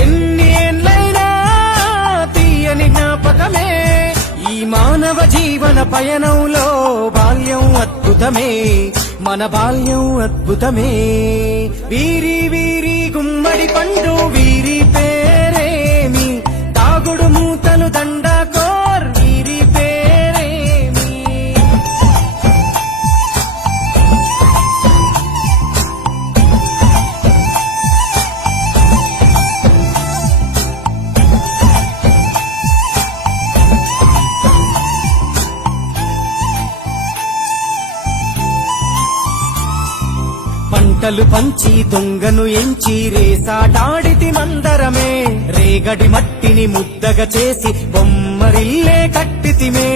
ఎన్ని ఏళ్ళైనా తీయని జ్ఞాపకమే ఈ మానవ జీవన పయనంలో బాల్యం అద్భుతమే మన బాల్యం అద్భుతమే వీరి వీరి గుమ్మడి పండు వీరి పేరేమి తాగుడు మూతలు దండకోర్ వీరి పేరేమి పంటలు పంచి దొంగను ఎంచి రేసాటాడితి మందరమే రేగడి మట్టిని ముద్దగా చేసి బొమ్మరిల్లే కట్టితిమే